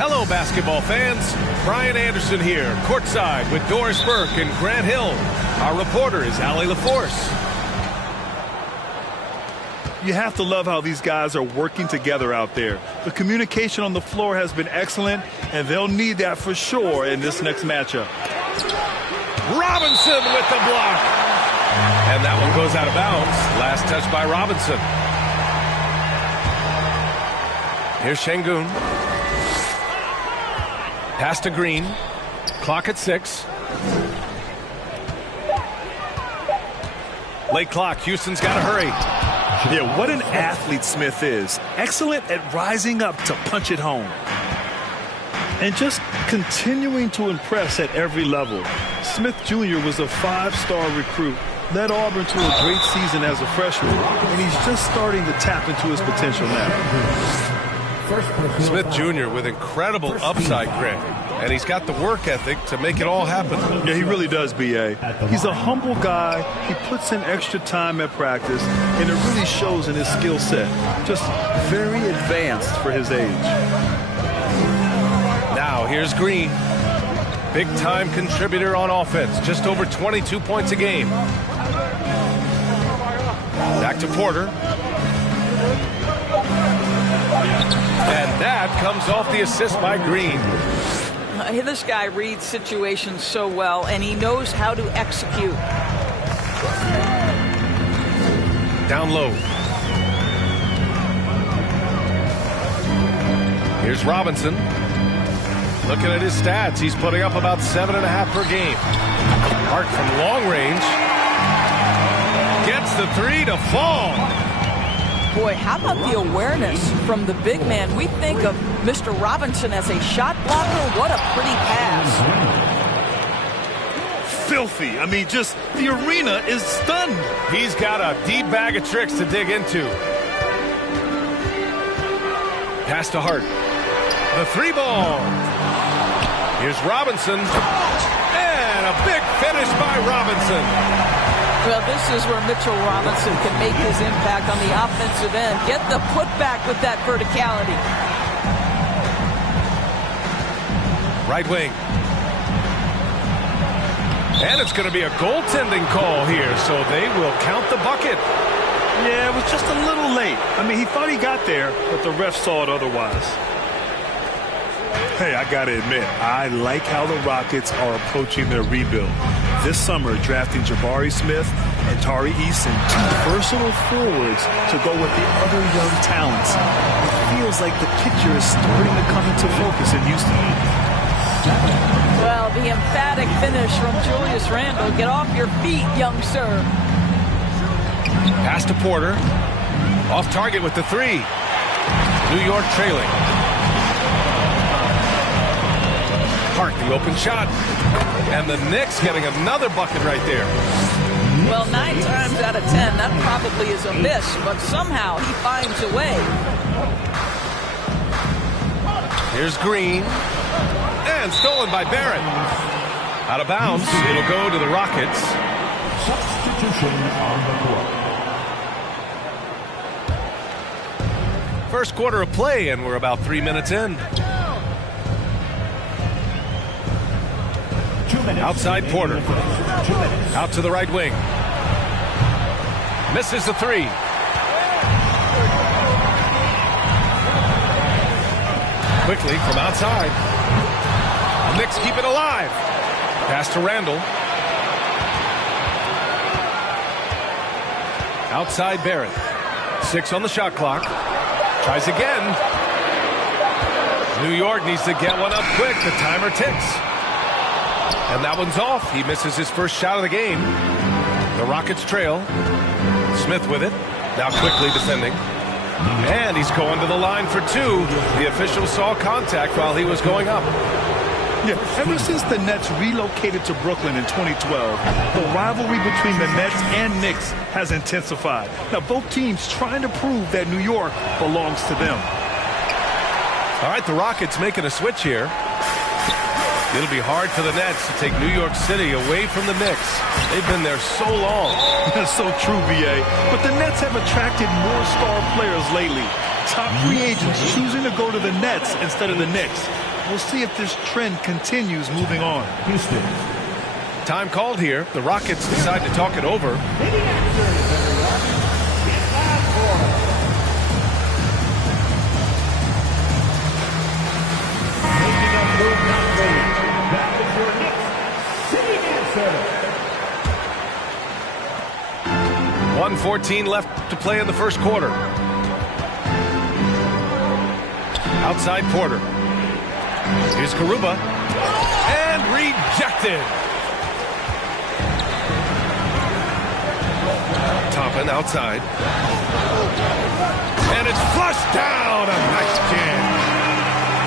Hello, basketball fans. Brian Anderson here, courtside with Doris Burke and Grant Hill. Our reporter is Allie LaForce. You have to love how these guys are working together out there. The communication on the floor has been excellent, and they'll need that for sure in this next matchup. Robinson with the block. And that one goes out of bounds. Last touch by Robinson. Here's Şengün. Pass to Green. Clock at 6. Late clock. Houston's got to hurry. Yeah, what an athlete Smith is. Excellent at rising up to punch it home. And just continuing to impress at every level. Smith Jr. was a 5-star recruit, led Auburn to a great season as a freshman, and he's just starting to tap into his potential now. Smith Jr. with incredible upside grit, and he's got the work ethic to make it all happen. Yeah, he really does, B.A. He's a humble guy. He puts in extra time at practice, and it really shows in his skill set. Just very advanced for his age. Now, here's Green. Big-time contributor on offense, just over 22 points a game. Back to Porter. And that comes off the assist by Green. This guy reads situations so well, and he knows how to execute. Down low. Here's Robinson. Looking at his stats, he's putting up about 7.5 per game. Hart from long range. Gets the 3 to fall. Boy, how about the awareness from the big man? We think of Mr. Robinson as a shot blocker. What a pretty pass. Filthy. I mean, just the arena is stunned. He's got a deep bag of tricks to dig into. Pass to Hart. The 3 ball. Here's Robinson. And a big finish by Robinson. Well, this is where Mitchell Robinson can make his impact on the offensive end. Get the putback with that verticality. Right wing. And it's going to be a goaltending call here, so they will count the bucket. Yeah, it was just a little late. I mean, he thought he got there, but the ref saw it otherwise. Hey, I got to admit, I like how the Rockets are approaching their rebuild. This summer, drafting Jabari Smith and Tari Eason, 2 versatile forwards to go with the other young talents. It feels like the picture is starting to come into focus in Houston. Well, the emphatic finish from Julius Randle. Get off your feet, young sir. Pass to Porter. Off target with the 3. New York trailing. Hart, the open shot. And the Knicks getting another bucket right there. Well, 9 times out of 10, that probably is a miss, but somehow he finds a way. Here's Green. And stolen by Barrett. Out of bounds. It'll go to the Rockets. Substitution on the court. First quarter of play, and we're about 3 minutes in. Outside Porter. Out to the right wing. Misses the 3. Quickly from outside. Knicks keep it alive. Pass to Randle. Outside Barrett. 6 on the shot clock. Tries again. New York needs to get one up quick. The timer ticks. And that one's off. He misses his first shot of the game. The Rockets trail. Smith with it. Now quickly defending. And he's going to the line for 2. The official saw contact while he was going up. Yeah, ever since the Nets relocated to Brooklyn in 2012, the rivalry between the Nets and Knicks has intensified. Now, both teams trying to prove that New York belongs to them. All right, the Rockets making a switch here. It'll be hard for the Nets to take New York City away from the Knicks. They've been there so long. That's so true, B.A. But the Nets have attracted more star players lately. Top free agents choosing to go to the Nets instead of the Knicks. We'll see if this trend continues moving on. Houston. Time called here. The Rockets decide to talk it over. Making up for not voting. That is your next sitting answer. 1:14 left to play in the first quarter. Outside Porter. Here's Karuba. And rejected. Toppin outside. And it's flushed down. A nice jam.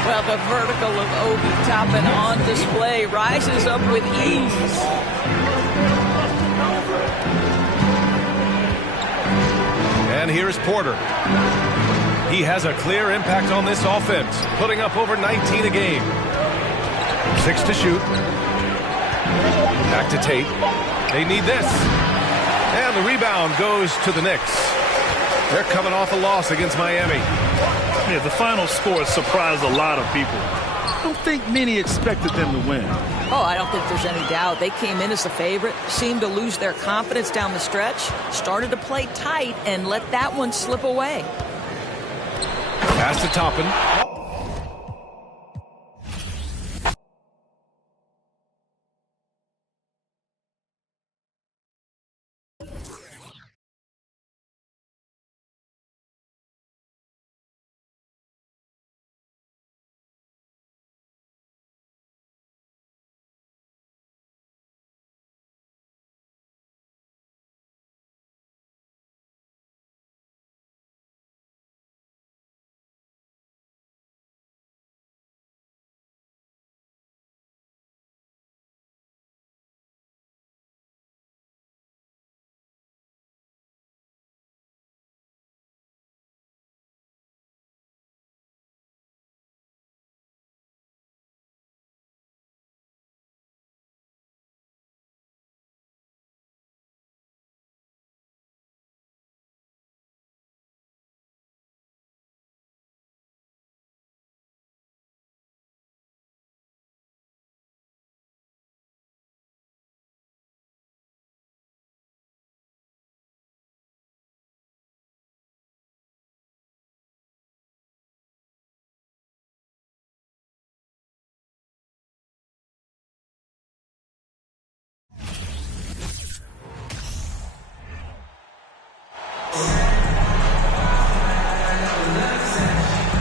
Well, the vertical of Obi Toppin on display rises up with ease. And here's Porter. He has a clear impact on this offense, putting up over 19 a game. 6 to shoot. Back to Tate. They need this. And the rebound goes to the Knicks. They're coming off a loss against Miami. Yeah, the final score surprised a lot of people. I don't think many expected them to win. Oh, I don't think there's any doubt. They came in as the favorite, seemed to lose their confidence down the stretch, started to play tight, and let that one slip away. Pass to Toppin.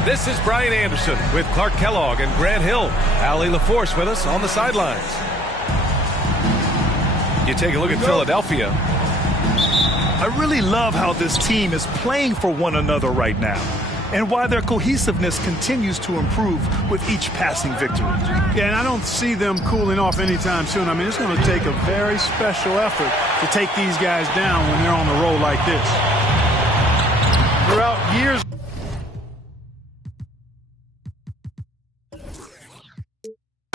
This is Brian Anderson with Clark Kellogg and Grant Hill. Allie LaForce with us on the sidelines. You take a look at Philadelphia. I really love how this team is playing for one another right now, and why their cohesiveness continues to improve with each passing victory. Yeah, and I don't see them cooling off anytime soon. I mean, it's going to take a very special effort to take these guys down when they're on a roll like this. Throughout years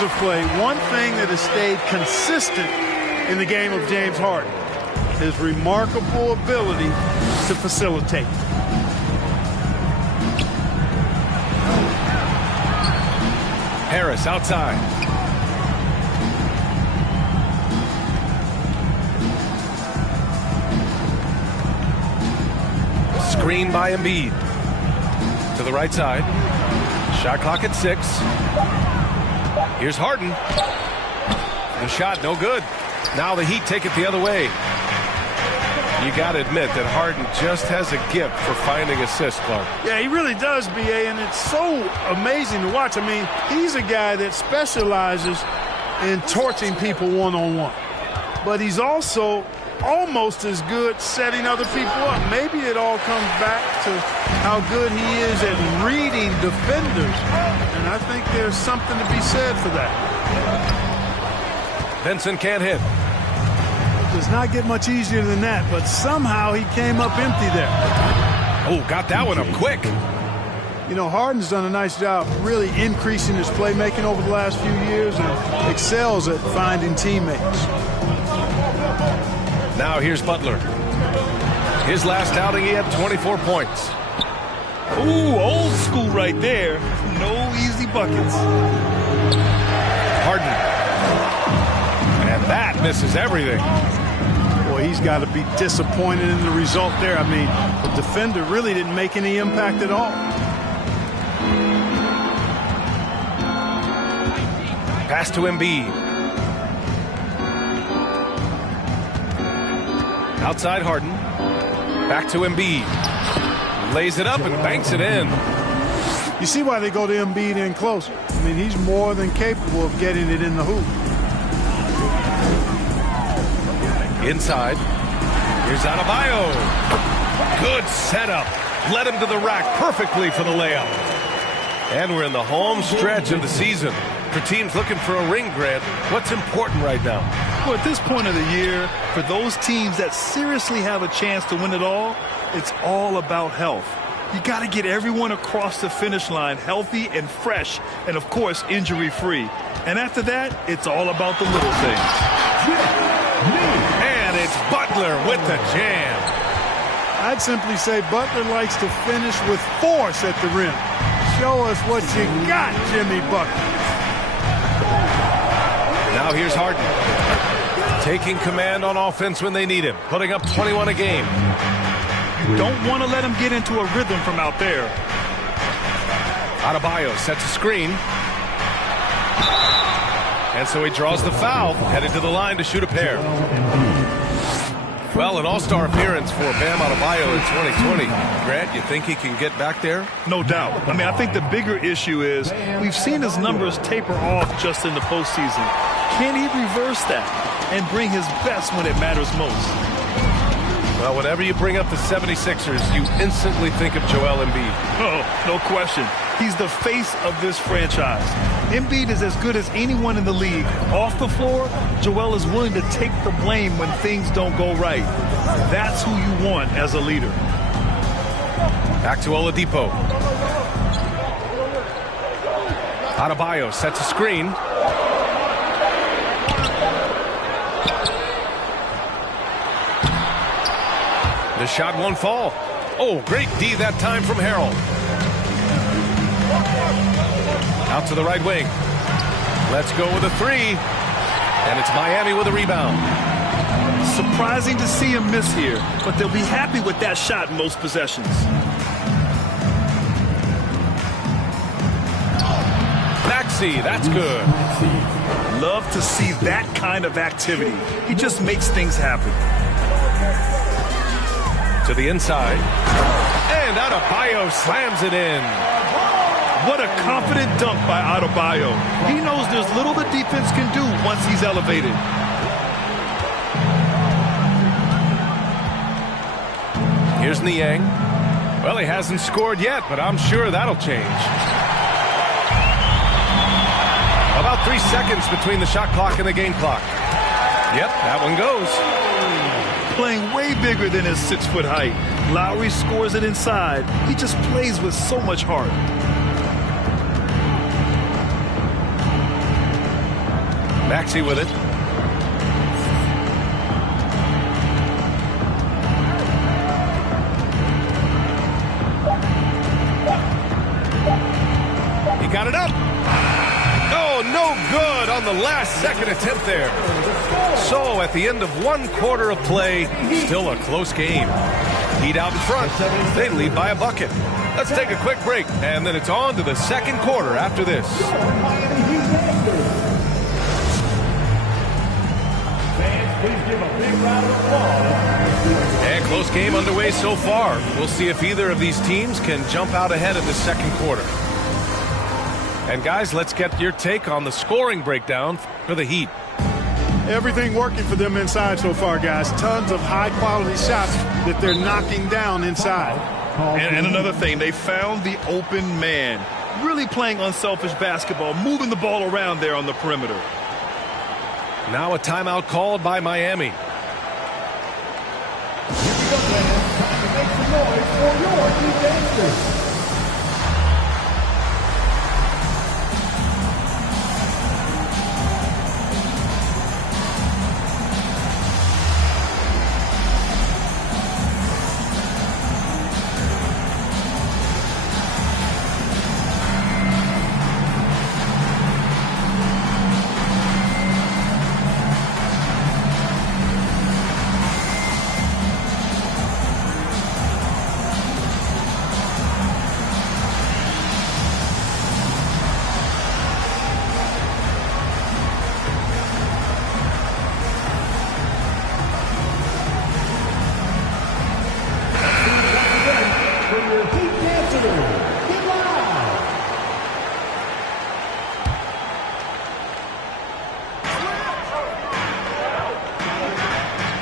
of play, one thing that has stayed consistent in the game of James Harden, his remarkable ability to facilitate. Harris outside. Screen by Embiid. To the right side. Shot clock at 6. Here's Harden. The shot no good. Now the Heat take it the other way. You got to admit that Harden just has a gift for finding assists, Clark. Yeah, he really does, B.A., and it's so amazing to watch. I mean, he's a guy that specializes in torching people one-on-one. But he's also almost as good setting other people up. Maybe it all comes back to how good he is at reading defenders. And I think there's something to be said for that. Vincent can't hit. It does not get much easier than that, but somehow he came up empty there. Oh, got that one up quick. You know, Harden's done a nice job really increasing his playmaking over the last few years and excels at finding teammates. Now here's Butler. His last outing, he had 24 points. Ooh, old school right there. No easy buckets. Harden. And that misses everything. Boy, he's got to be disappointed in the result there. I mean, the defender really didn't make any impact at all. Pass to Embiid. Outside Harden. Back to Embiid. Lays it up and banks it in. You see why they go to Embiid in closer. I mean, he's more than capable of getting it in the hoop. Inside. Here's Adebayo. Good setup. Led him to the rack perfectly for the layup. And we're in the home stretch of the season. For teams looking for a ring, Grant, what's important right now? Well, at this point of the year, for those teams that seriously have a chance to win it all, it's all about health. You got to get everyone across the finish line healthy and fresh, and of course, injury-free. And after that, it's all about the little things. And it's Butler with the jam. I'd simply say Butler likes to finish with force at the rim. Show us what you got, Jimmy Butler. Now here's Harden. Taking command on offense when they need him. Putting up 21 a game. You don't want to let him get into a rhythm from out there. Adebayo sets a screen. And so he draws the foul, headed to the line to shoot a pair. Well, an all-star appearance for Bam Adebayo in 2020. Grant, you think he can get back there? No doubt. I mean, I think the bigger issue is we've seen his numbers taper off just in the postseason. Can he reverse that and bring his best when it matters most? Well, whenever you bring up the 76ers, you instantly think of Joel Embiid. Oh, no question. He's the face of this franchise. Embiid is as good as anyone in the league. Off the floor, Joel is willing to take the blame when things don't go right. That's who you want as a leader. Back to Oladipo. Adebayo sets a screen. The shot won't fall. Oh, great D that time from Harrell. Out to the right wing. Let's go with a three. And it's Miami with a rebound. Surprising to see him miss here, but they'll be happy with that shot most possessions. Maxey, that's good. Love to see that kind of activity. He just makes things happen. To the inside. And Adebayo slams it in. What a confident dunk by Adebayo. He knows there's little the defense can do once he's elevated. Here's Niang. Well, he hasn't scored yet, but I'm sure that'll change. About 3 seconds between the shot clock and the game clock. Yep, that one goes. Playing way bigger than his 6-foot height. Lowry scores it inside. He just plays with so much heart. Maxey with it. He got it up. Oh, no good on the last second attempt there. So at the end of one quarter of play, still a close game. Heat out in front. They lead by a bucket. Let's take a quick break, and then it's on to the second quarter after this. And close game underway so far. We'll see if either of these teams can jump out ahead in the second quarter. And guys, let's get your take on the scoring breakdown for the Heat. Everything working for them inside so far, guys. Tons of high-quality shots that they're knocking down inside. And another thing, they found the open man. Really playing unselfish basketball, moving the ball around there on the perimeter. Now a timeout called by Miami. Make some noise for your defense.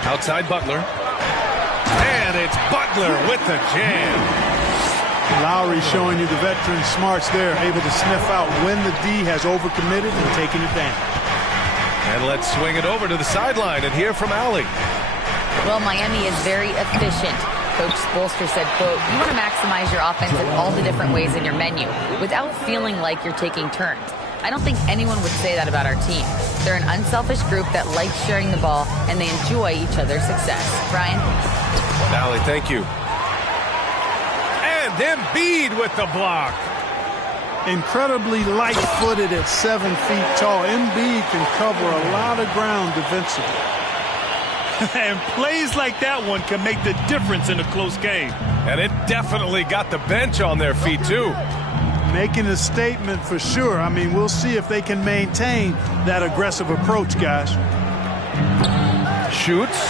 Outside Butler. And it's Butler with the jam. Lowry showing you the veteran smarts there, able to sniff out when the D has overcommitted and taking advantage. And let's swing it over to the sideline and hear from Allie. Well, Miami is very efficient. Coach Spoelstra said, quote, you want to maximize your offense in all the different ways in your menu without feeling like you're taking turns. I don't think anyone would say that about our team. They're an unselfish group that likes sharing the ball, and they enjoy each other's success. Brian? Allie, thank you. And Embiid with the block. Incredibly light-footed at 7 feet tall. Embiid can cover a lot of ground defensively. And plays like that one can make the difference in a close game. And it definitely got the bench on their feet, too. Making a statement for sure. I mean, we'll see if they can maintain that aggressive approach, guys. Shoots.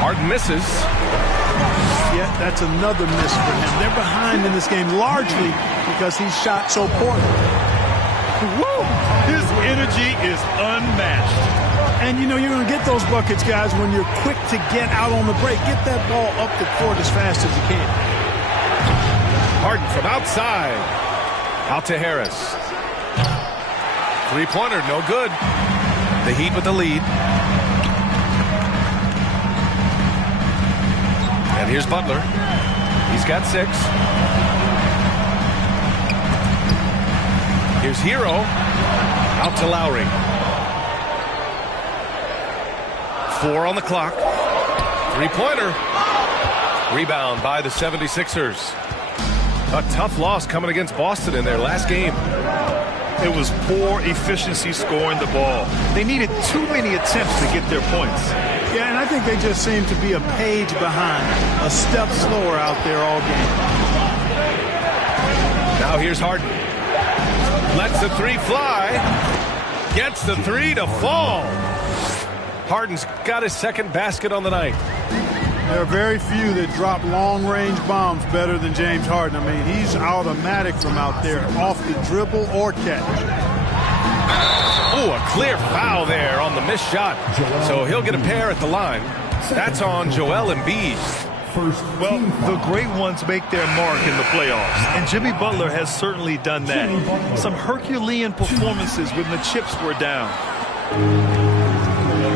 Harden misses. Yeah, that's another miss for him. They're behind in this game largely because he shot so poorly. Woo! His energy is unmatched. And, you know, you're going to get those buckets, guys, when you're quick to get out on the break. Get that ball up the court as fast as you can. Harden from outside. Out to Harris. Three-pointer, no good. The Heat with the lead. And here's Butler. He's got 6. Here's Hero. Out to Lowry. 4 on the clock. Three-pointer. Rebound by the 76ers. A tough loss coming against Boston in their last game. It was poor efficiency scoring the ball. They needed too many attempts to get their points. Yeah, and I think they just seem to be a page behind, a step slower out there all game. Now here's Harden. Lets the 3 fly. Gets the 3 to fall. Harden's got his second basket on the night. There are very few that drop long-range bombs better than James Harden. I mean, he's automatic from out there, off the dribble or catch. Oh, a clear foul there on the missed shot. So he'll get a pair at the line. That's on Joel Embiid. Well, the great ones make their mark in the playoffs, and Jimmy Butler has certainly done that. Some Herculean performances when the chips were down.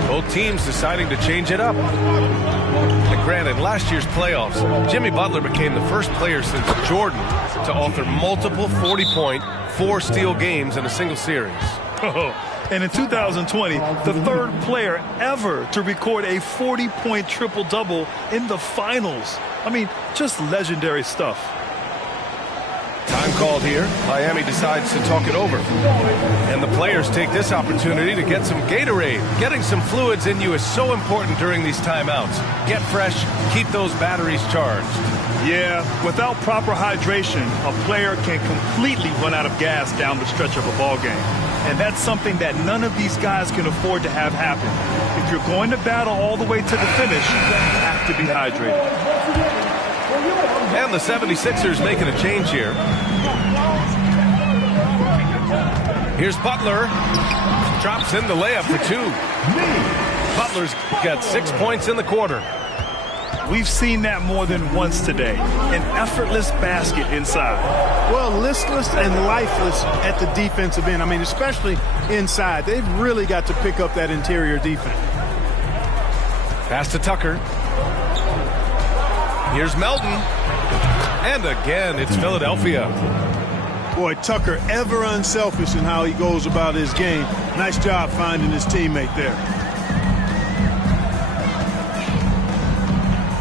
Both teams deciding to change it up. And granted, last year's playoffs, Jimmy Butler became the first player since Jordan to author multiple 40-point, 4-steal games in a single series. Oh, and in 2020, the third player ever to record a 40-point triple-double in the finals. I mean, just legendary stuff. Time called here. Miami decides to talk it over. And the players take this opportunity to get some Gatorade. Getting some fluids in you is so important during these timeouts. Get fresh, keep those batteries charged. Yeah, without proper hydration, a player can completely run out of gas down the stretch of a ball game. And that's something that none of these guys can afford to have happen. If you're going to battle all the way to the finish, you have to be hydrated. And the 76ers making a change here. Here's Butler. Drops in the layup for 2. Butler's got 6 points in the quarter. We've seen that more than once today. An effortless basket inside. Well, listless and lifeless at the defensive end. I mean, especially inside. They've really got to pick up that interior defense. Pass to Tucker. Here's Melton. And again, it's Philadelphia. Boy, Tucker ever unselfish in how he goes about his game. Nice job finding his teammate there.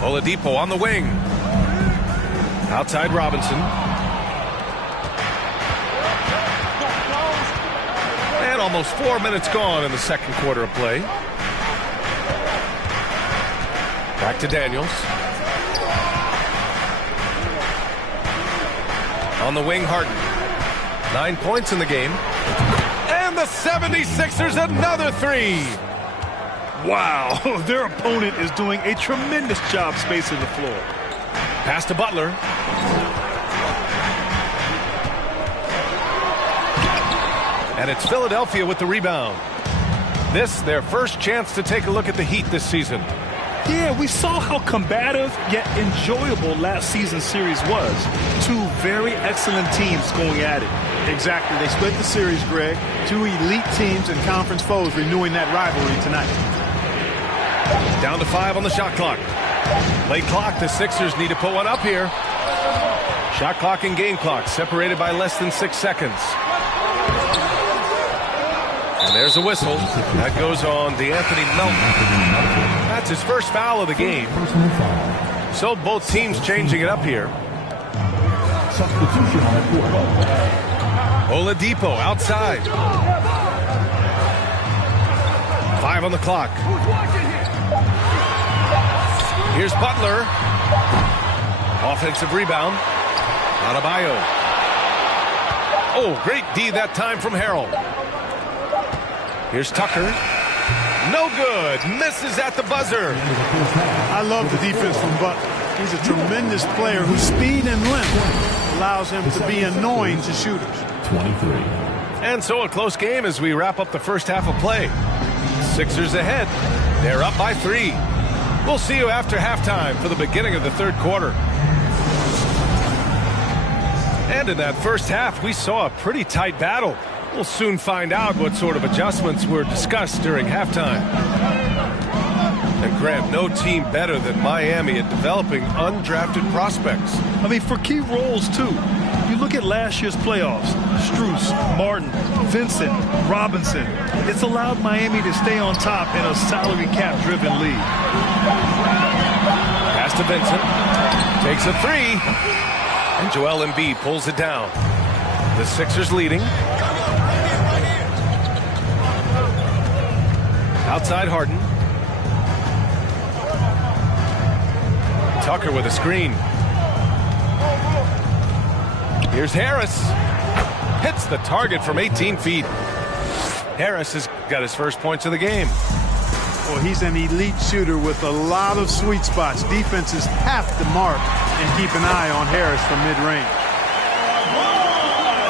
Oladipo on the wing. Outside Robinson. And almost 4 minutes gone in the second quarter of play. Back to Daniels. On the wing, Harden. 9 points in the game. And the 76ers another 3. Wow, their opponent is doing a tremendous job spacing the floor. Pass to Butler. And it's Philadelphia with the rebound. This, their first chance to take a look at the Heat this season. Yeah, we saw how combative yet enjoyable last season's series was. Two very excellent teams going at it. Exactly. They split the series, Greg. Two elite teams and conference foes renewing that rivalry tonight. Down to 5 on the shot clock. Late clock. The Sixers need to put one up here. Shot clock and game clock separated by less than 6 seconds. And there's a whistle. That goes on DeAnthony Melton. That's his first foul of the game. So both teams changing it up here. Substitution on the court. Oladipo outside. 5 on the clock. Here's Butler. Offensive rebound. Adebayo. Oh, great D that time from Harrell. Here's Tucker. No good. Misses at the buzzer. I love the defense from Butler. He's a tremendous player whose speed and length allows him to be annoying to shooters. 23. And so a close game as we wrap up the first half of play. Sixers ahead. They're up by 3. We'll see you after halftime for the beginning of the third quarter. And in that first half, we saw a pretty tight battle. We'll soon find out what sort of adjustments were discussed during halftime. And Grant, no team better than Miami at developing undrafted prospects. I mean, for key roles, too. You look at last year's playoffs, Strus, Martin, Vincent, Robinson. It's allowed Miami to stay on top in a salary cap-driven league. Pass to Vincent. Takes a 3. And Joel Embiid pulls it down. The Sixers leading. Outside Harden. Tucker with a screen. Here's Harris. Hits the target from 18 feet. Harris has got his first points of the game. Well, he's an elite shooter with a lot of sweet spots. Defenses have to mark and keep an eye on Harris from mid-range.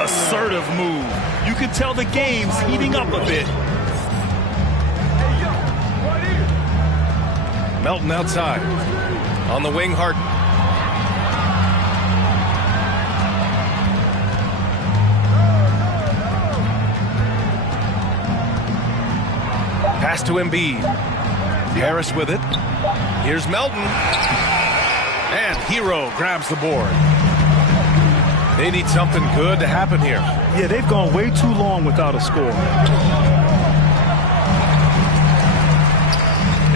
Assertive move. You can tell the game's heating up a bit. Melton outside. On the wing, Harden. Pass to Embiid. Harris with it. Here's Melton. And Hero grabs the board. They need something good to happen here. Yeah, they've gone way too long without a score.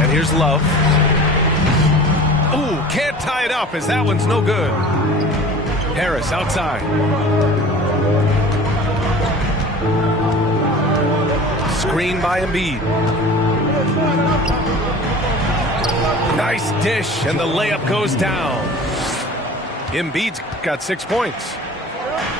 And here's Love. Ooh, can't tie it up as that one's no good. Harris outside. Screen by Embiid. Nice dish, and the layup goes down. Embiid's got 6 points.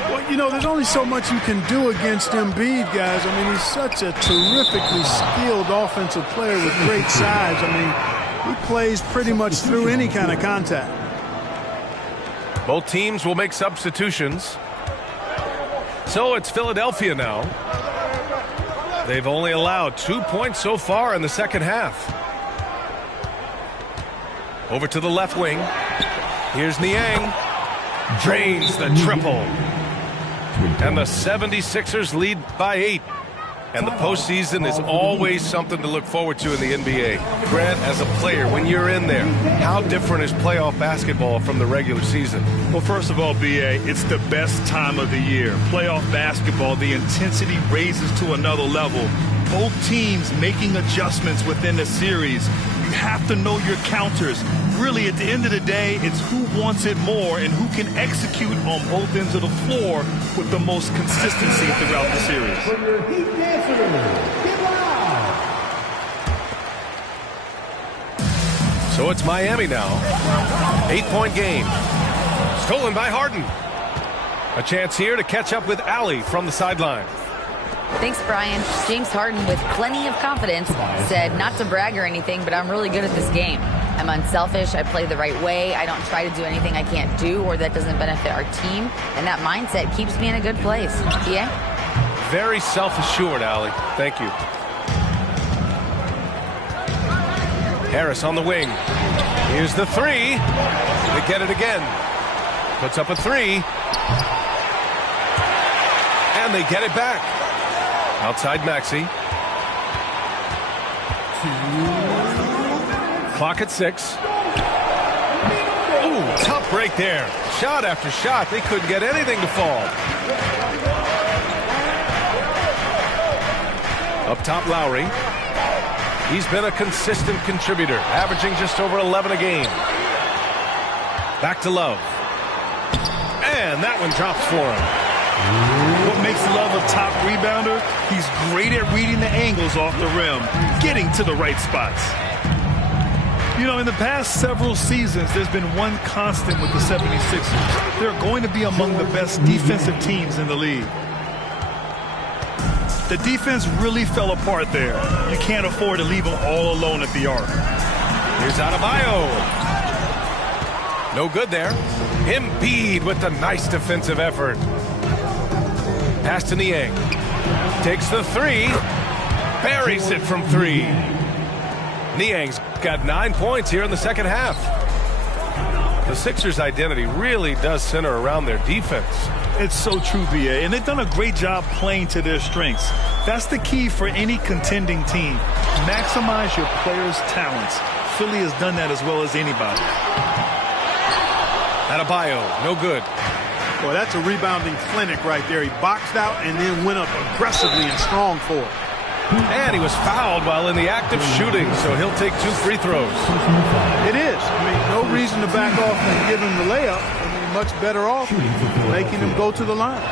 Well, you know, there's only so much you can do against Embiid, guys. I mean, he's such a terrifically skilled offensive player with great size. I mean, he plays pretty much through any kind of contact. Both teams will make substitutions. So it's Philadelphia now. They've only allowed 2 points so far in the second half. Over to the left wing. Here's Niang. Drains the triple. And the 76ers lead by 8. And the postseason is always something to look forward to in the NBA. Grant, as a player, when you're in there, how different is playoff basketball from the regular season? Well, first of all, B.A., it's the best time of the year. Playoff basketball, the intensity raises to another level. Both teams making adjustments within the series. You have to know your counters. Really, at the end of the day, it's who wants it more and who can execute on both ends of the floor with the most consistency throughout the series. For your Heat dancers, get loud. So it's Miami now. 8-point game. Stolen by Harden. A chance here to catch up with Allie from the sideline. Thanks, Brian. James Harden, with plenty of confidence, said not to brag or anything, but I'm really good at this game. I'm unselfish. I play the right way. I don't try to do anything I can't do or that doesn't benefit our team. And that mindset keeps me in a good place. Yeah? Very self-assured, Allie. Thank you. Harris on the wing. Here's the three. They get it again. Puts up a three. And they get it back. Outside Maxey. Clock at 6. Ooh, tough break there. Shot after shot. They couldn't get anything to fall. Up top, Lowry. He's been a consistent contributor, averaging just over 11 a game. Back to Love. And that one drops for him. What makes Love a top rebounder? He's great at reading the angles off the rim, getting to the right spots. You know, in the past several seasons, there's been one constant with the 76ers. They're going to be among the best defensive teams in the league. The defense really fell apart there. You can't afford to leave them all alone at the arc. Here's Adebayo. No good there. Embiid with the nice defensive effort. Pass to Niang. Takes the three. Buries it from 3. Niang's got 9 points here in the second half. The Sixers' identity really does center around their defense. It's so true, BA, and they've done a great job playing to their strengths. That's the key for any contending team. Maximize your players' talents. Philly has done that as well as anybody. Adebayo, no good. Boy, that's a rebounding clinic right there. He boxed out and then went up aggressively and strong for it. And he was fouled while in the act of shooting, so he'll take 2 free throws. It is. I mean, no reason to back off and give him the layup. I mean, much better off making him go to the line.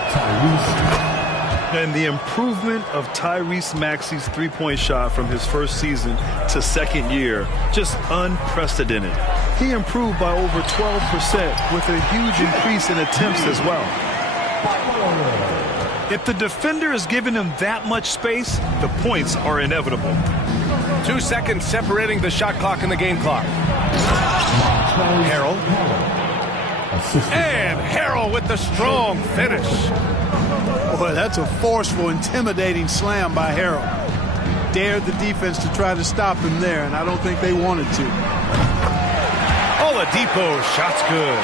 And the improvement of Tyrese Maxey's three-point shot from his first season to second year, just unprecedented. He improved by over 12% with a huge increase in attempts as well. If the defender is giving him that much space, the points are inevitable. 2 seconds separating the shot clock and the game clock. Harrell. And Harrell with the strong finish. Boy, that's a forceful, intimidating slam by Harrell. Dared the defense to try to stop him there, and I don't think they wanted to. Oladipo, shot's good.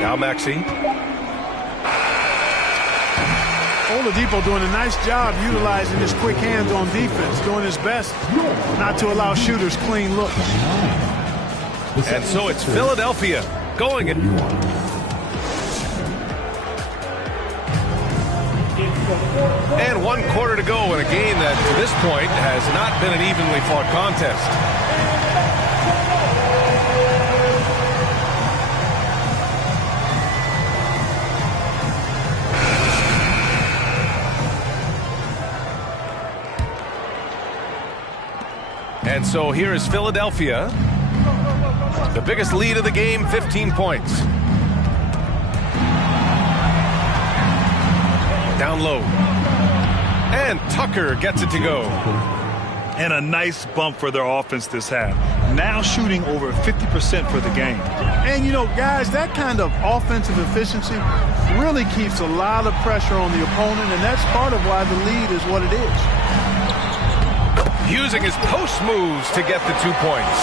Now Maxey. Oladipo doing a nice job utilizing his quick hands on defense, doing his best not to allow shooters clean looks. And so it's Philadelphia going in. And 1 quarter to go in a game that to this point has not been an evenly fought contest. And so here is Philadelphia. The biggest lead of the game, 15 points. Down low. And Tucker gets it to go. And a nice bump for their offense this half. Now shooting over 50% for the game. And, you know, guys, that kind of offensive efficiency really keeps a lot of pressure on the opponent, and that's part of why the lead is what it is. Using his post moves to get the 2 points.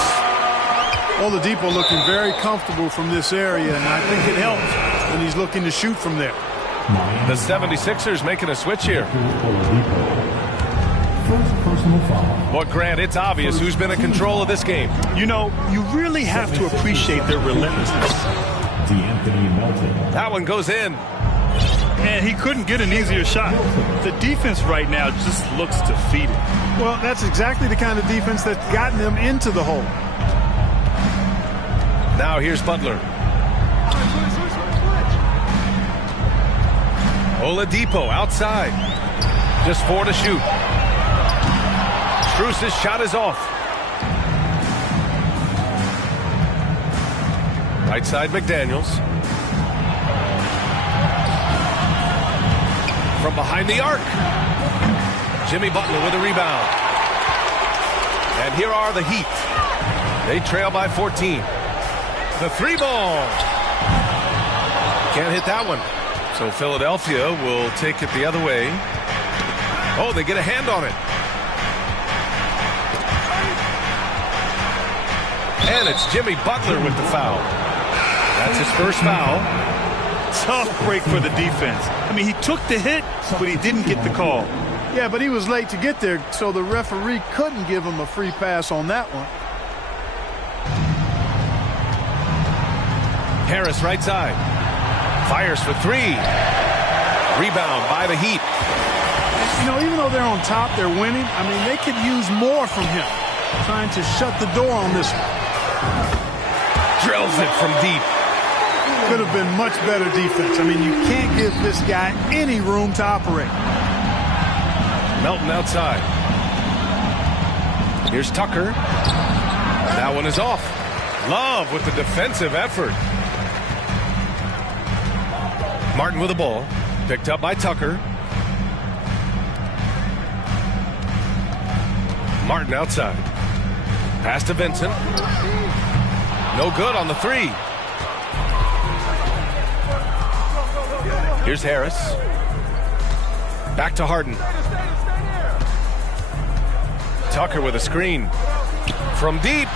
Oladipo looking very comfortable from this area, and I think it helps when he's looking to shoot from there. The 76ers making a switch here. But Grant, it's obvious who's been in control of this game. You know, you really have to appreciate their relentlessness. That one goes in. And he couldn't get an easier shot. The defense right now just looks defeated. Well, that's exactly the kind of defense that's gotten them into the hole. Now here's Butler. Oladipo outside. Just 4 to shoot. Strus's shot is off. Right side McDaniels. From behind the arc. Jimmy Butler with a rebound. And here are the Heat. They trail by 14. The 3 ball. Can't hit that one. So Philadelphia will take it the other way. Oh, they get a hand on it. And it's Jimmy Butler with the foul. That's his first foul. Tough break for the defense. I mean, he took the hit, but he didn't get the call. Yeah, but he was late to get there, so the referee couldn't give him a free pass on that one. Harris right side. Fires for three. Rebound by the Heat. You know, even though they're on top, they're winning. I mean, they could use more from him. Trying to shut the door on this one. Drills it from deep. Could have been much better defense. I mean, you can't give this guy any room to operate. Melton outside. Here's Tucker. That one is off. Love with the defensive effort. Martin with the ball. Picked up by Tucker. Martin outside. Pass to Vincent. No good on the three. Here's Harris. Back to Harden. Tucker with a screen. From deep.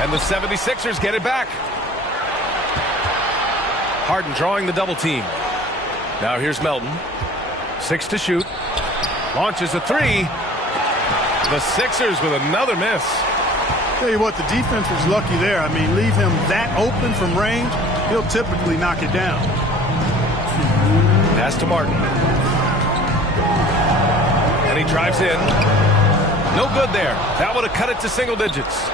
And the 76ers get it back. Harden drawing the double team. Now here's Melton. 6 to shoot. Launches a three. The Sixers with another miss. Tell you what, the defense was lucky there. I mean, leave him that open from range, he'll typically knock it down. Pass to Martin. And he drives in. No good there. That would have cut it to single digits.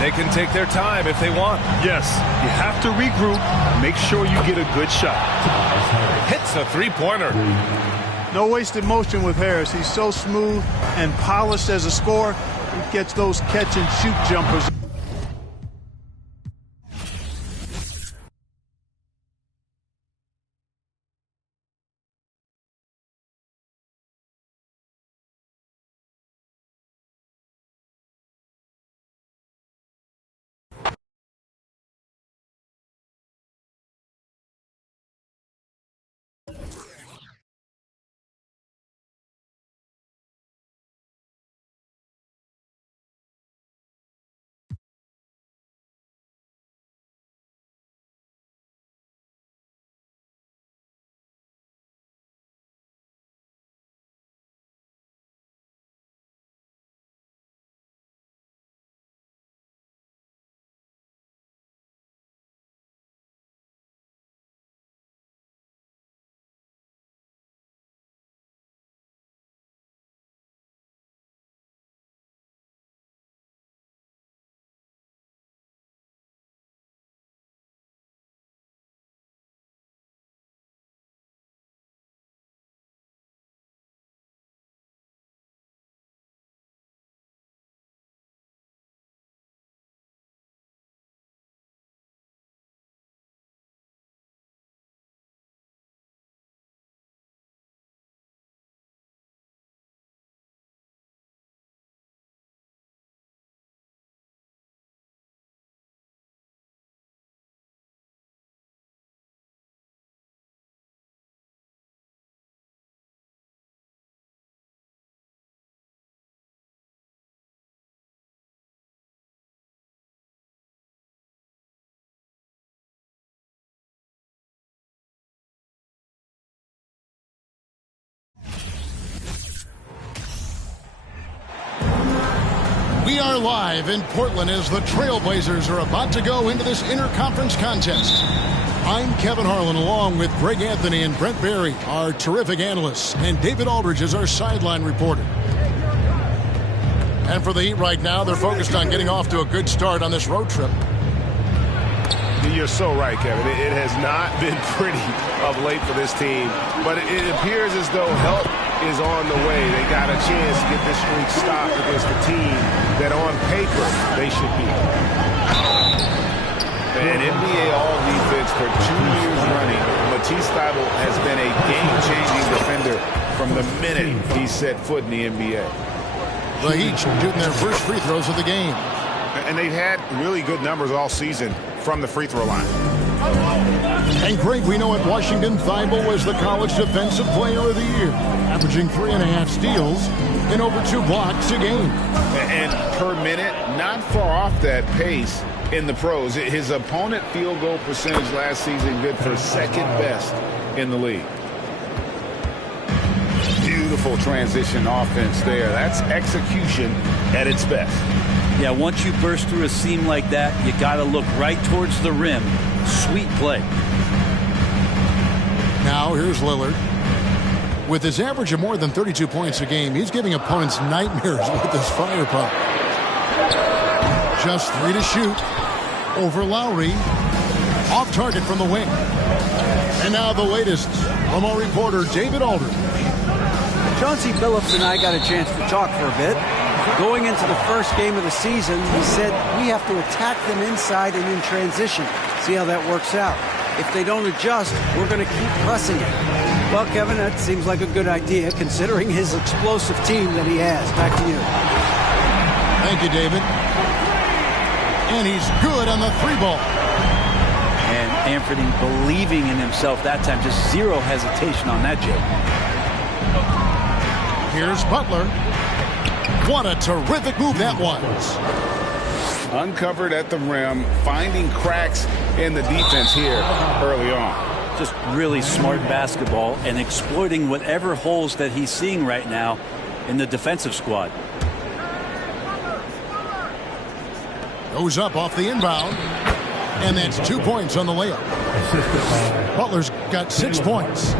They can take their time if they want. Yes, you have to regroup. Make sure you get a good shot. Hits a three-pointer. No wasted motion with Harris. He's so smooth and polished as a scorer. He gets those catch-and-shoot jumpers. We are live in Portland as the Trailblazers are about to go into this interconference contest. I'm Kevin Harlan along with Greg Anthony and Brent Barry, our terrific analysts, and David Aldridge is our sideline reporter. And for the Heat right now, they're focused on getting off to a good start on this road trip. You're so right, Kevin. It has not been pretty of late for this team, but it appears as though help is on the way. They got a chance to get this streak stopped against the team that on paper they should be. An NBA All-Defense for 2 years running. Matisse Thybulle has been a game-changing defender from the minute he set foot in the NBA. The Heat shooting their first free throws of the game. And they've had really good numbers all season from the free throw line. And Greg, we know at Washington, Thibault was the College Defensive Player of the Year, averaging 3.5 steals and over 2 blocks a game. And per minute, not far off that pace in the pros. His opponent field goal percentage last season good for second best in the league. Beautiful transition offense there. That's execution at its best. Yeah, once you burst through a seam like that, you got to look right towards the rim. Sweet play. Now here's Lillard. With his average of more than 32 points a game, he's giving opponents nightmares with his firepower. Just 3 to shoot. Over Lowry. Off target from the wing. And now the latest from our reporter, David Aldridge. Chauncey Billups and I got a chance to talk for a bit. Going into the first game of the season, he said we have to attack them inside and in transition. See how that works out. If they don't adjust, we're going to keep pressing it. Well, Kevin, that seems like a good idea considering his explosive team that he has. Back to you. Thank you, David. And he's good on the 3-ball. And Anthony believing in himself that time. Just zero hesitation on that, Jay. Here's Butler. What a terrific move that was. Uncovered at the rim, finding cracks in the defense here early on. Just really smart basketball and exploiting whatever holes that he's seeing right now in the defensive squad. Goes up off the inbound. And that's 2 points on the layup. Butler's got 6 points.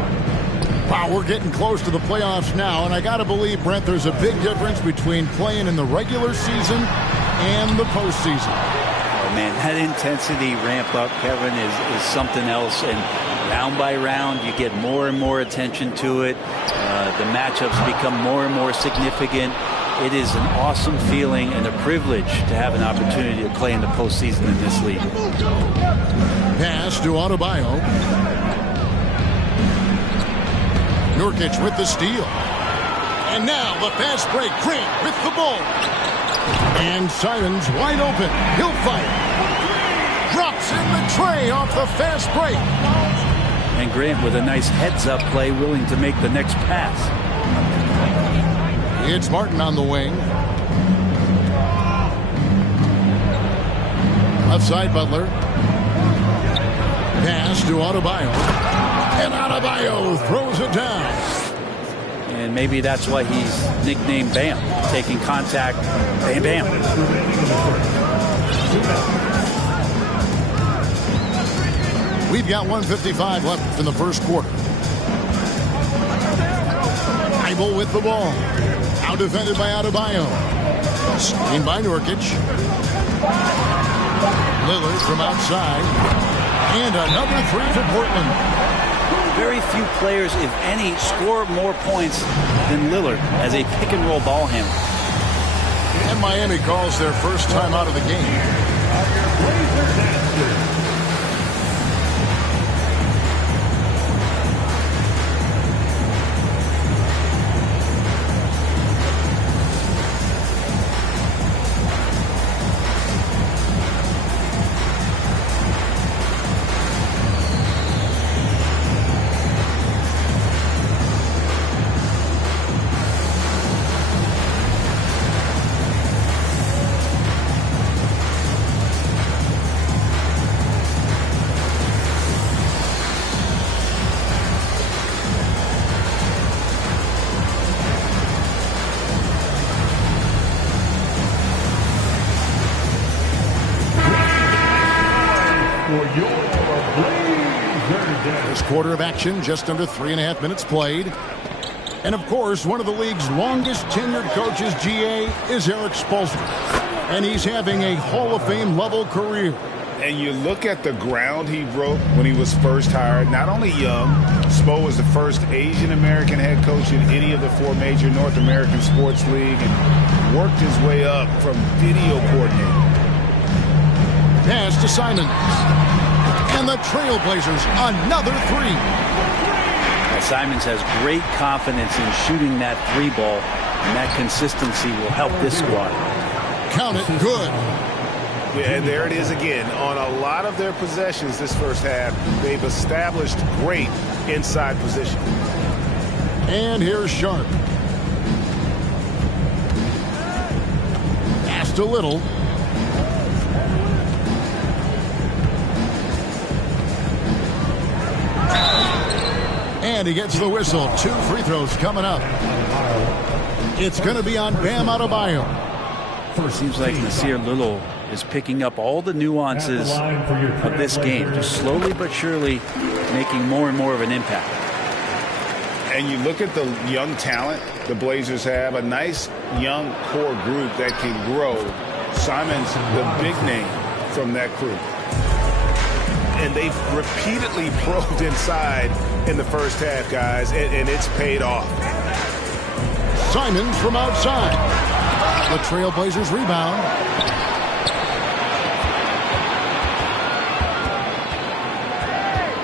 Wow, we're getting close to the playoffs now, and I got to believe, Brent, there's a big difference between playing in the regular season and the postseason. Oh, man, that intensity ramp up, Kevin, is something else, and round by round, you get more and more attention to it. The matchups become more and more significant. It is an awesome feeling and a privilege to have an opportunity to play in the postseason in this league. Pass to Adebayo. Nurkic with the steal. And now the fast break. Grant with the ball. And Simons wide open. He'll fire. Drops in the tray off the fast break. And Grant with a nice heads-up play, willing to make the next pass. It's Martin on the wing. Left side, Butler. Pass to Adebayo. And Adebayo throws it down. And maybe that's why he's nicknamed Bam. Taking contact, bam, bam. We've got 1:55 left in the first quarter. Thibault with the ball. Out defended by Adebayo. Screen by Nurkic. Lillard from outside. And another 3 for Portland. Very few players, if any, score more points than Lillard as a pick-and-roll ball handler. And Miami calls their first time out of the game. First quarter of action, just under 3.5 minutes played. And of course, one of the league's longest tenured coaches, GA, is Eric Spoelstra. And he's having a Hall of Fame level career. And you look at the ground he broke when he was first hired. Not only young, Spo was the first Asian American head coach in any of the 4 major North American sports league, and worked his way up from video coordinator. Pass to Simons. And the Trailblazers, another 3. Now, Simons has great confidence in shooting that 3-ball, and that consistency will help this squad. Count it, good. And there it is again. On a lot of their possessions this first half, they've established great inside position. And here's Sharp. Passed a little. And he gets the whistle. 2 free throws coming up. It's going to be on Bam Adebayo. It seems like Nasir Little is picking up all the nuances of this game, just slowly but surely making more and more of an impact. And you look at the young talent the Blazers have, a nice young core group that can grow. Simon's the big name from that group. And they've repeatedly probed inside in the first half, guys, and it's paid off. Simon from outside. The Trailblazers rebound.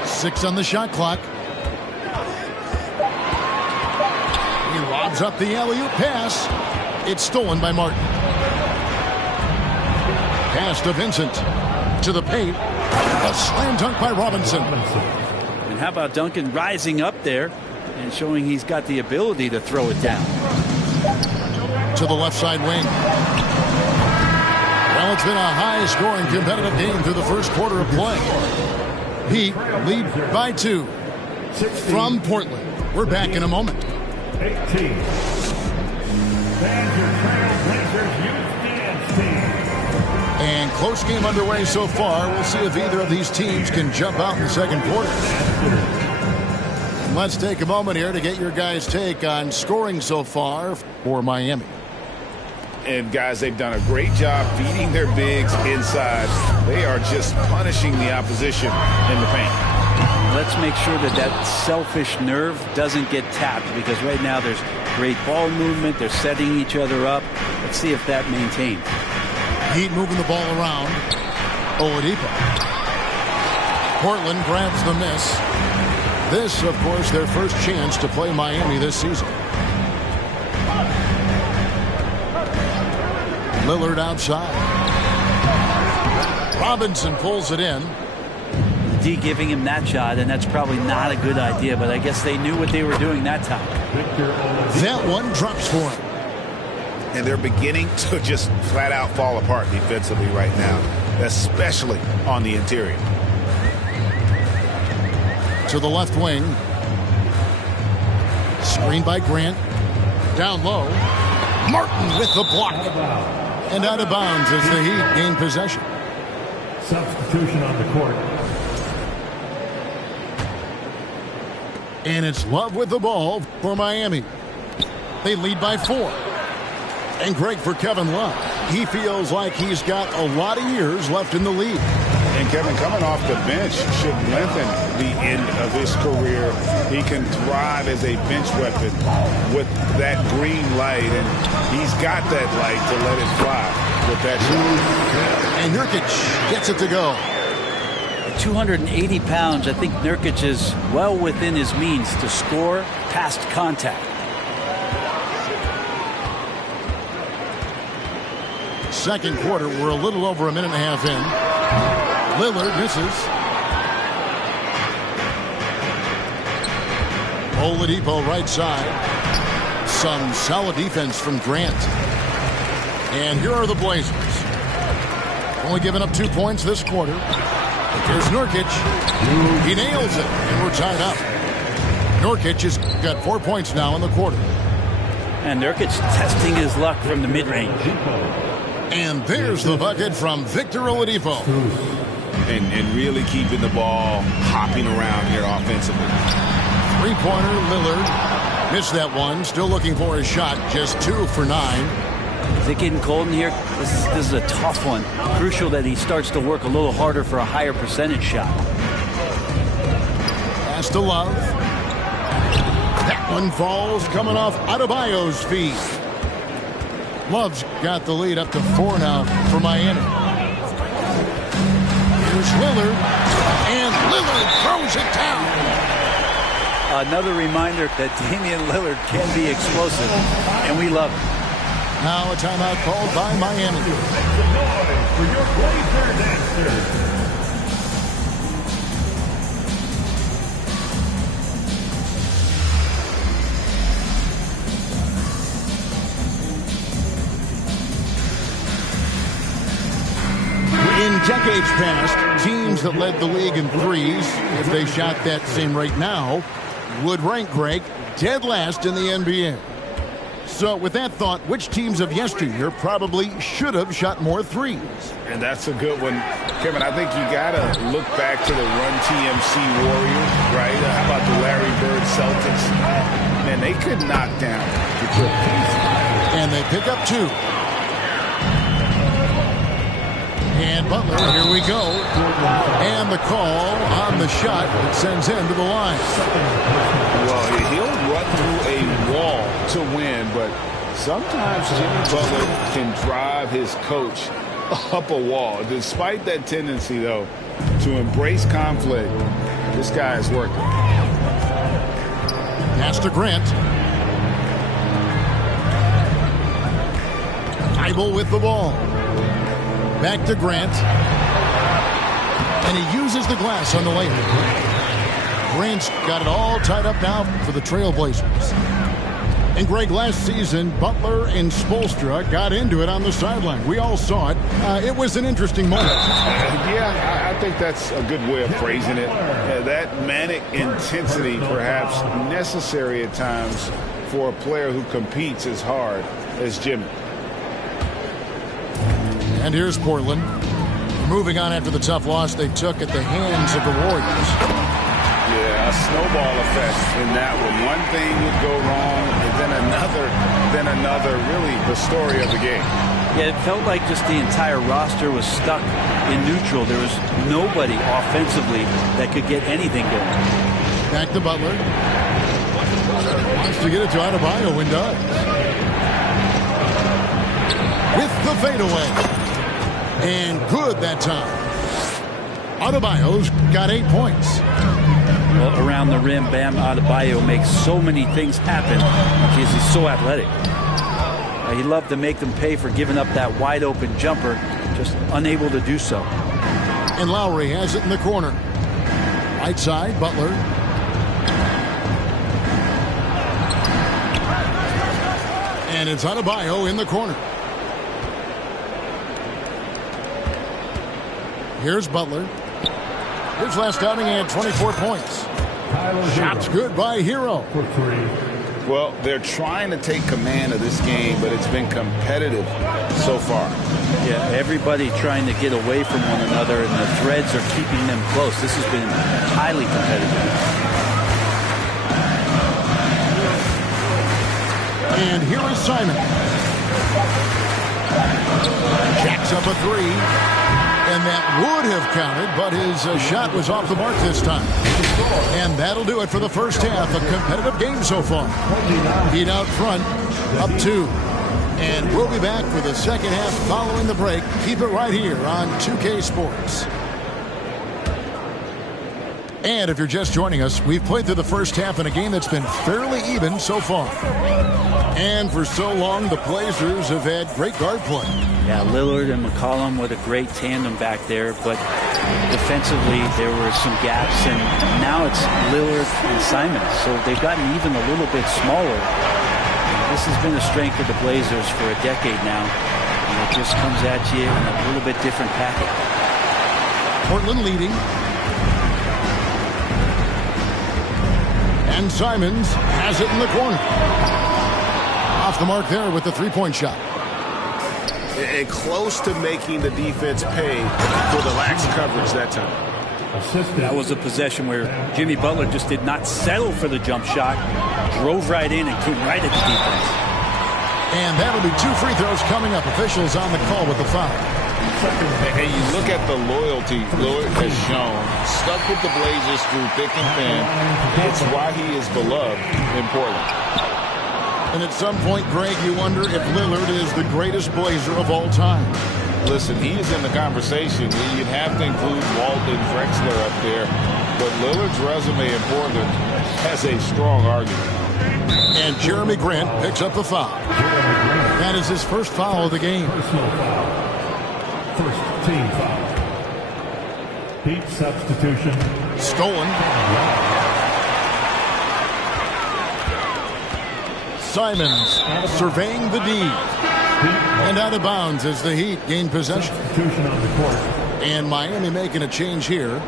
Six on the shot clock. He lobs up the alley-oop pass. It's stolen by Martin. Pass to Vincent. To the paint. A slam dunk by Robinson. And how about Duncan rising up there and showing he's got the ability to throw it down. To the left side wing. Well, it's been a high-scoring competitive game through the first quarter of play. Heat lead by 2 from Portland. We're back in a moment. 18. Fans your Trailblazers Youth Dance Team. And close game underway so far. We'll see if either of these teams can jump out in the second quarter. Let's take a moment here to get your guys' take on scoring so far for Miami. And guys, they've done a great job feeding their bigs inside. They are just punishing the opposition in the paint. Let's make sure that that selfish nerve doesn't get tapped, because right now there's great ball movement. They're setting each other up. Let's see if that maintains. Heat moving the ball around. Oladipo. Portland grabs the miss. This, of course, their first chance to play Miami this season. Lillard outside. Robinson pulls it in. D giving him that shot, and that's probably not a good idea, but I guess they knew what they were doing that time. That one drops for him. And they're beginning to just flat out fall apart defensively right now, especially on the interior. To the left wing. Screen by Grant. Down low. Martin with the block. And out of bounds as the Heat gain possession. Substitution on the court. And it's Love with the ball for Miami. They lead by 4. And great for Kevin Love. He feels like he's got a lot of years left in the league. And Kevin, coming off the bench should lengthen the end of his career. He can thrive as a bench weapon with that green light, and he's got that light to let it fly with that shot. And Nurkic gets it to go. 280 pounds. I think Nurkic is well within his means to score past contact. Second quarter, we're a little over a minute and a half in. Lillard misses. Oladipo right side. Some solid defense from Grant. And here are the Blazers. Only giving up 2 points this quarter. Here's Nurkic. He nails it, and we're tied up. Nurkic has got 4 points now in the quarter. And Nurkic testing his luck from the mid-range. And there's the bucket from Victor Oladipo. And really keeping the ball hopping around here offensively. Three-pointer, Lillard. Missed that one. Still looking for his shot. Just 2 for 9. Is it getting cold in here? This is a tough one. Crucial that he starts to work a little harder for a higher percentage shot. Pass to Love. That one falls coming off Adebayo's feet. Love's got the lead up to 4 now for Miami. Here's Lillard. And Lillard throws it down. Another reminder that Damian Lillard can be explosive, and we love it. Now a timeout called by Miami. points for your Blazer Dancers. In decades past, teams that led the league in threes, if they shot that same rate now, would rank Greg dead last in the NBA. So with that thought, which teams of yesteryear probably should have shot more threes? And that's a good one. Kevin, I think you got to look back to the Run TMC Warriors, right? How about the Larry Bird Celtics? Man, they could knock down the Clippers. And they pick up 2. And Butler, here we go. And the call on the shot that sends him to the line. Well, he'll run through a wall to win, but sometimes Jimmy Butler can drive his coach up a wall. Despite that tendency, though, to embrace conflict, this guy is working. Pass to Grant. Thybulle with the ball. Back to Grant. And he uses the glass on the layup. Grant's got it all tied up now for the Trailblazers. And Greg, last season, Butler and Spoelstra got into it on the sideline. We all saw it. It was an interesting moment. Yeah, I think that's a good way of phrasing it. That manic intensity, perhaps necessary at times for a player who competes as hard as Jimmy. And here's Portland. Moving on after the tough loss they took at the hands of the Warriors. Yeah, a snowball effect in that one. One thing would go wrong, and then another. Really the story of the game. Yeah, it felt like just the entire roster was stuck in neutral. There was nobody offensively that could get anything going. Back to Butler. Wants to get it to Adebayo and does. With the fadeaway. And good that time. Adebayo's got 8 points. Well, around the rim, Bam Adebayo makes so many things happen because he's so athletic. He loved to make them pay for giving up that wide open jumper, just unable to do so. And Lowry has it in the corner. Right side, Butler. And it's Adebayo in the corner. Here's Butler. His last outing, he had 24 points. Shots good by Hero. Well, they're trying to take command of this game, but it's been competitive so far. Yeah, everybody trying to get away from one another, and the threads are keeping them close. This has been highly competitive. And here is Simon. Jacks up a 3. And that would have counted, but his shot was off the mark this time. And that'll do it for the first half. A competitive game so far. Heat out front, up 2. And we'll be back for the second half following the break. Keep it right here on 2K Sports. And if you're just joining us, we've played through the first half in a game that's been fairly even so far. And for so long, the Blazers have had great guard play. Yeah, Lillard and McCollum with a great tandem back there, but defensively there were some gaps, and now it's Lillard and Simon, so they've gotten even a little bit smaller. This has been a strength of the Blazers for a decade now, and it just comes at you in a little bit different packet. Portland leading. And Simons has it in the corner. Off the mark there with the three-point shot. And close to making the defense pay for the lax coverage that time. That was a possession where Jimmy Butler just did not settle for the jump shot, drove right in and came right at the defense. And that'll be 2 free throws coming up. Officials on the call with the foul. And you look at the loyalty Lillard has shown, stuck with the Blazers through thick and thin. It's why he is beloved in Portland. And at some point, Greg, you wonder if Lillard is the greatest Blazer of all time. Listen, he is in the conversation. You'd have to include Walt and Drexler up there. But Lillard's resume in Portland has a strong argument. And Jeremy Grant picks up the foul. That is his first foul of the game. First team foul. Heat substitution. Stolen. Simons surveying the D. And out of bounds as the Heat gain possession. Substitution on the court. And Miami making a change here.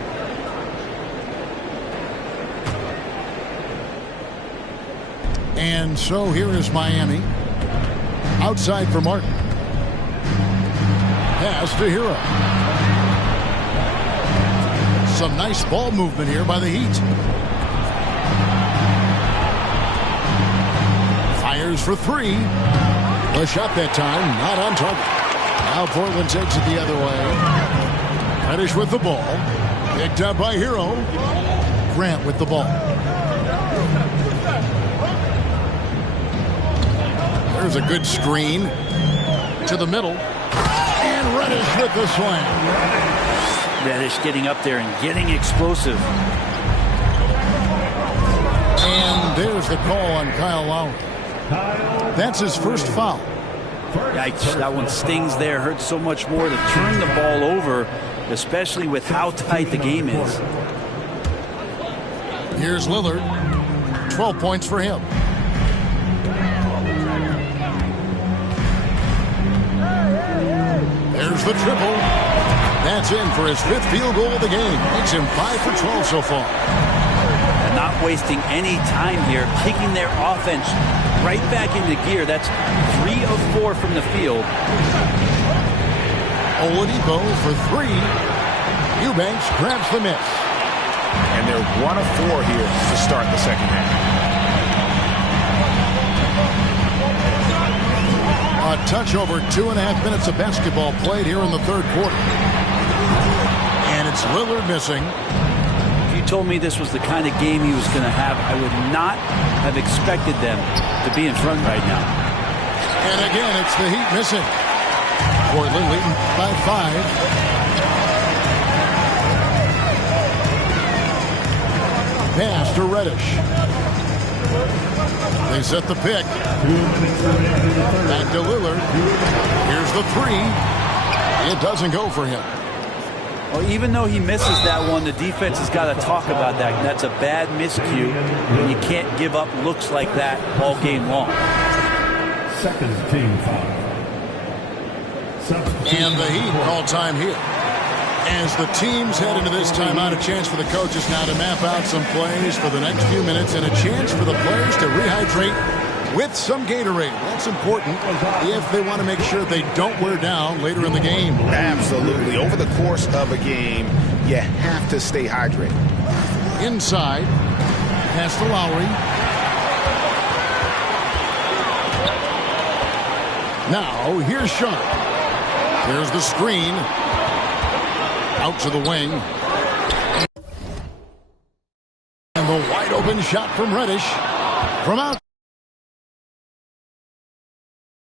And so here is Miami. Outside for Martin. Pass to Hero. Some nice ball movement here by the Heat. Fires for three. The shot that time, not on target. Now Portland takes it the other way. Reddish with the ball. Picked up by Hero. Grant with the ball. There's a good screen to the middle. And Reddish with the slam. Reddish getting up there and getting explosive. And there's the call on Kyle Lowry. That's his first foul. Yikes, that one stings there. Hurts so much more to turn the ball over, especially with how tight the game is. Here's Lillard. 12 points for him. There's the triple. That's in for his 5th field goal of the game. Makes him 5 for 12 so far. And not wasting any time here, kicking their offense right back into gear. That's 3 of 4 from the field. Oladipo for 3. Eubanks grabs the miss. And they're 1 of 4 here to start the second half. A touch over 2.5 minutes of basketball played here in the third quarter. And it's Lillard missing. If you told me this was the kind of game he was going to have, I would not have expected them to be in front right now. And again, it's the Heat missing. Portland leading by 5. Pass to Reddish. They set the pick. Back to Lillard. Here's the 3. It doesn't go for him. Well, even though he misses that one, the defense has got to talk about that. That's a bad miscue, and you can't give up looks like that all game long. Second team foul. And the Heat all time here. As the teams head into this timeout, a chance for the coaches now to map out some plays for the next few minutes and a chance for the players to rehydrate with some Gatorade. That's important if they want to make sure they don't wear down later in the game. Absolutely. Over the course of a game, you have to stay hydrated. Inside. Pass to Lowry. Now, here's Sharp. There's the screen. Out to the wing. And the wide open shot from Reddish. From out.